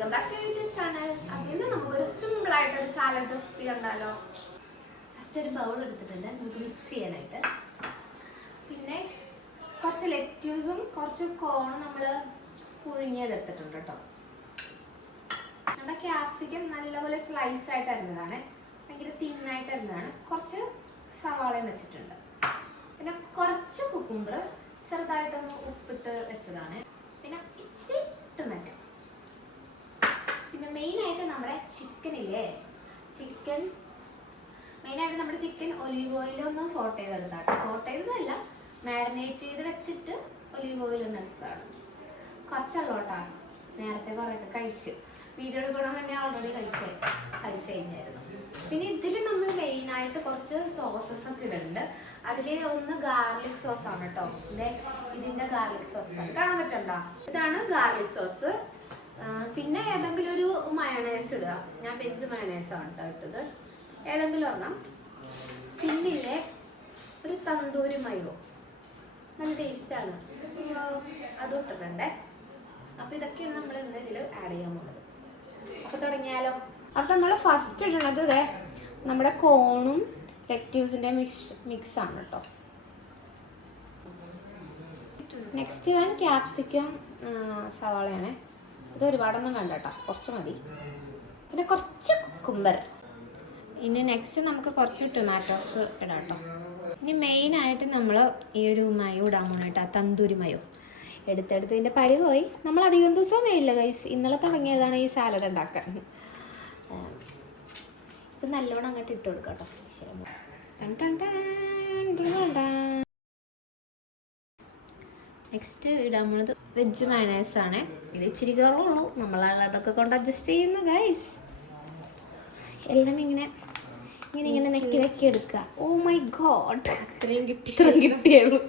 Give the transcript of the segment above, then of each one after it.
Welcome back to YouTube channel. അപ്പോൾ ഇന്ന് നമുക്കൊരു സിമ്പിൾ ആയിട്ടൊരു സാലഡ് റെസിപ്പി കണ്ടാലോ. ഫസ്റ്റ് ഒരു ബൗൾ എടുത്തിട്ടുണ്ട് നമുക്ക് മിക്സ് ചെയ്യാനായിട്ട്. പിന്നെ കുറച്ച് ലെറ്റ്യൂസും കുറച്ച് കോണും നമ്മൾ പുഴുങ്ങിയതെടുത്തിട്ടുണ്ട് കേട്ടോ. നമ്മുടെ ക്യാപ്സിക്കം നല്ലപോലെ സ്ലൈസ് ആയിട്ട് അരിഞ്ഞതാണ്, ഭയങ്കര തിന്നായിട്ട് അരിഞ്ഞതാണ്. കുറച്ച് സവാളയും വെച്ചിട്ടുണ്ട്. പിന്നെ കുറച്ച് കുക്കുംബർ ചെറുതായിട്ടൊന്ന് ഉപ്പിട്ട് വെച്ചതാണ്. പിന്നെ ഇച്ചിരി ടൊമാറ്റോ. പിന്നെ മെയിനായിട്ട് നമ്മുടെ ചിക്കനില്ലേ, മെയിനായിട്ട് നമ്മുടെ ചിക്കൻ ഒലീവ് ഓയിലൊന്ന് സോട്ട് ചെയ്തെടുത്താട്ടോ. സോട്ട് ചെയ്തതല്ല, മാരിനേറ്റ് ചെയ്ത് വെച്ചിട്ട് ഒലീവ് ഓയിലൊന്ന് എടുത്തതാണ്. കുറച്ചുള്ളോട്ടാണ്, നേരത്തെ കുറേയൊക്കെ കഴിച്ചു. വീഡിയോ എടുക്കണം തന്നെ ഓൾറെഡി കഴിച്ചു കഴിഞ്ഞായിരുന്നു. പിന്നെ ഇതിൽ നമ്മൾ മെയിനായിട്ട് കുറച്ച് സോസസ് ഒക്കെ ഇടുന്നുണ്ട്. അതിൽ ഒന്ന് ഗാർലിക് സോസ് ആണ് കേട്ടോ. ഇതിന്റെ ഗാർലിക് സോസ് ആണ്, കാണാൻ പറ്റണ്ടോ? ഇതാണ് ഗാർലിക് സോസ്. പിന്നെ ഏതെങ്കിലും ഒരു മയണൈസ് ഇടുക. ഞാൻ വെജ് മയണൈസ് ആണ് കേട്ടോ ഇട്ടത്, ഏതെങ്കിലും ഒരെണ്ണം. പിന്നില്ലേ ഒരു തന്തൂരി മയോ, നല്ല ടേസ്റ്റാണ്, അതും ഇട്ടിട്ടുണ്ടേ. അപ്പൊ ഇതൊക്കെയാണ് നമ്മൾ ഇന്ന് ഇതിൽ ആഡ് ചെയ്യാൻ പോകുന്നത്. അപ്പൊ തുടങ്ങിയാലോ. അപ്പൊ നമ്മൾ ഫസ്റ്റ് ഇടുന്നത് നമ്മുടെ കോണും ലെറ്റ്യൂസിന്റെ മിക്സ് ആണ് കേട്ടോ. നെക്സ്റ്റ് ഞാൻ ക്യാപ്സിക്കം സവാളയാണ്. ഇത് ഒരുപാടൊന്നും വേണ്ട കേട്ടോ, കുറച്ച് മതി. പിന്നെ കുറച്ച് കുക്കുംബർ. ഇനി നെക്സ്റ്റ് നമുക്ക് കുറച്ച് ടൊമാറ്റോസ് ഇടാം കേട്ടോ. ഇനി മെയിനായിട്ട് നമ്മൾ ഈ ഒരു മയോ ഇടാൻ പോകണം കേട്ടോ, തന്തൂരി മയോ. എടുത്തെടുത്ത് ഇതിൻ്റെ പരി പോയി. നമ്മൾ അധികം ദിവസമൊന്നും ഇല്ല ഗൈസ്, ഇന്നലെ തുടങ്ങിയതാണ് ഈ സാലഡ് ഉണ്ടാക്കാൻ. ഇത് നല്ലോണം അങ്ങോട്ട് ഇട്ട് കൊടുക്കാം കേട്ടോ. നെക്സ്റ്റ് ഇടാൻ പോണത് വെജ് മയണൈസ് ആണ്. ഇത് ഇച്ചിരി കുറവുള്ളൂ, നമ്മളതൊക്കെ കൊണ്ട് അഡ്ജസ്റ്റ് ചെയ്യുന്നു ഗൈസ്. എല്ലാം ഇങ്ങനെ നെക്കി എടുക്കുക. ഓ മൈ ഗോഡ്, ഇത്രയും കിട്ടിയുള്ളൂ.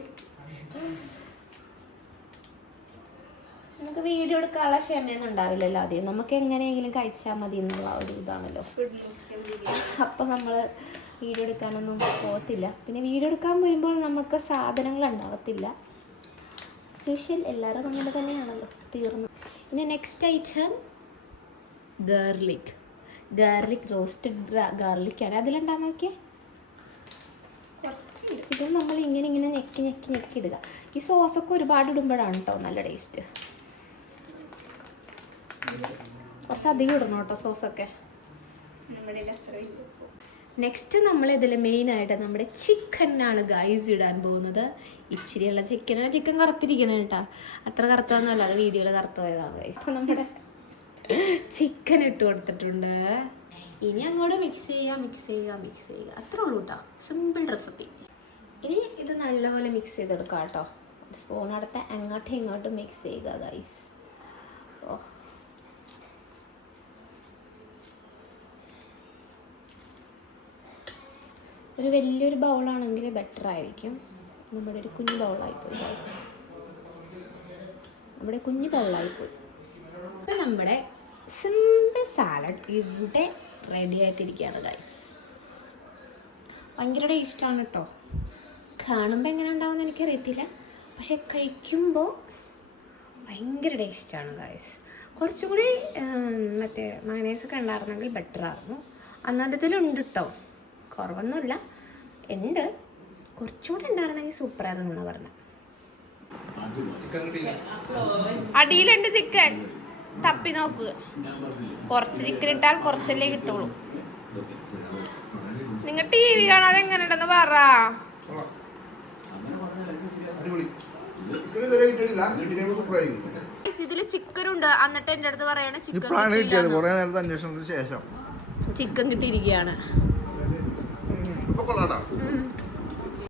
നമുക്ക് വീഡിയോ എടുക്കാനുള്ള ക്ഷമയൊന്നും ഉണ്ടാവില്ലല്ലോ ആദ്യം. നമുക്ക് എങ്ങനെയെങ്കിലും കഴിച്ചാൽ മതി എന്നുള്ള ഒരു ഇതാണല്ലോ. അപ്പം നമ്മൾ വീഡിയോ എടുക്കാനൊന്നും പോകത്തില്ല. പിന്നെ വീഡിയോ എടുക്കാൻ വരുമ്പോൾ നമുക്ക് സാധനങ്ങൾ ഉണ്ടാവത്തില്ല. സ്പെഷ്യൽ എല്ലാവരും അങ്ങനെ തന്നെയാണല്ലോ, തീർന്നു. പിന്നെ നെക്സ്റ്റ് ഐറ്റം ഗാർലിക് റോസ്റ്റഡ് ഗാർലിക്കാണ്. അതിലുണ്ടാകുന്ന നോക്കിയേ. ഇത് നമ്മൾ ഇങ്ങനെ ഞെക്കി ഇടുക. ഈ സോസൊക്കെ ഒരുപാട് ഇടുമ്പോഴാണ് കേട്ടോ നല്ല ടേസ്റ്റ്. കുറച്ചധികം ഇടണം കേട്ടോ സോസൊക്കെ. നെക്സ്റ്റ് നമ്മൾ ഇതിൽ മെയിനായിട്ട് നമ്മുടെ ചിക്കനാണ് ഗൈസ് ഇടാൻ പോകുന്നത്. ഇച്ചിരിയുള്ള ചിക്കനാണ്. ചിക്കൻ കറുത്തിരിക്കണം കേട്ടോ, അത്ര കറുത്തൊന്നുമല്ല, അത് വീഡിയോയിൽ കറുത്ത് പോയതാണ്. ഇപ്പം നമ്മുടെ ചിക്കൻ ഇട്ട് കൊടുത്തിട്ടുണ്ട്. ഇനി അങ്ങോട്ട് മിക്സ് ചെയ്യുക അത്രേ ഉള്ളൂ കേട്ടോ, സിമ്പിൾ റെസിപ്പി. ഇനി ഇത് നല്ലപോലെ മിക്സ് ചെയ്തെടുക്കാം കേട്ടോ. സ്പൂൺ അടുത്ത് അങ്ങോട്ടും ഇങ്ങോട്ടും മിക്സ് ചെയ്യുക ഗൈസ്. ഓ, ഒരു വലിയൊരു ബൗളാണെങ്കിൽ ബെറ്റർ ആയിരിക്കും. നമ്മുടെ ഒരു കുഞ്ഞു ബൗളായിപ്പോയി ഗൈസ്, നമ്മുടെ കുഞ്ഞു ബൗളായിപ്പോയി. അപ്പം നമ്മുടെ സിമ്പിൾ സാലഡ് ഇവിടെ റെഡി ആയിട്ടിരിക്കുകയാണ് ഗൈസ്. ഭയങ്കര ടേസ്റ്റാണ് കേട്ടോ. കാണുമ്പോൾ എങ്ങനെ ഉണ്ടാവുമെന്ന് എനിക്കറിയത്തില്ല, പക്ഷെ കഴിക്കുമ്പോൾ ഭയങ്കര ടേസ്റ്റാണ് ഗൈസ്. കുറച്ചും കൂടി മറ്റേ മയണൈസൊക്കെ ഉണ്ടായിരുന്നെങ്കിൽ ബെറ്റർ ആയിരുന്നു. അന്നതിലുണ്ട് കേട്ടോ, കുറവൊന്നുമില്ല, ഉണ്ട്. കുറച്ചുകൂടി ഉണ്ടായിരുന്നെങ്കിൽ സൂപ്പറായിരുന്നു എന്നാണ് പറഞ്ഞത്. അടിയിലുണ്ട് ചിക്കൻ, തപ്പി നോക്കുക. കുറച്ച് ചിക്കൻ ഇട്ടാൽ കുറച്ചല്ലേ കിട്ടുള്ളൂ. നിങ്ങൾ TV കാണാതെ എങ്ങനെ ഉണ്ടെന്ന് പറ. ഇതില് ചിക്കനുണ്ട്, എന്നിട്ട് എന്റെ അടുത്ത് പറയണ ചിക്കൻ കിട്ടിയിരിക്കുകയാണ്.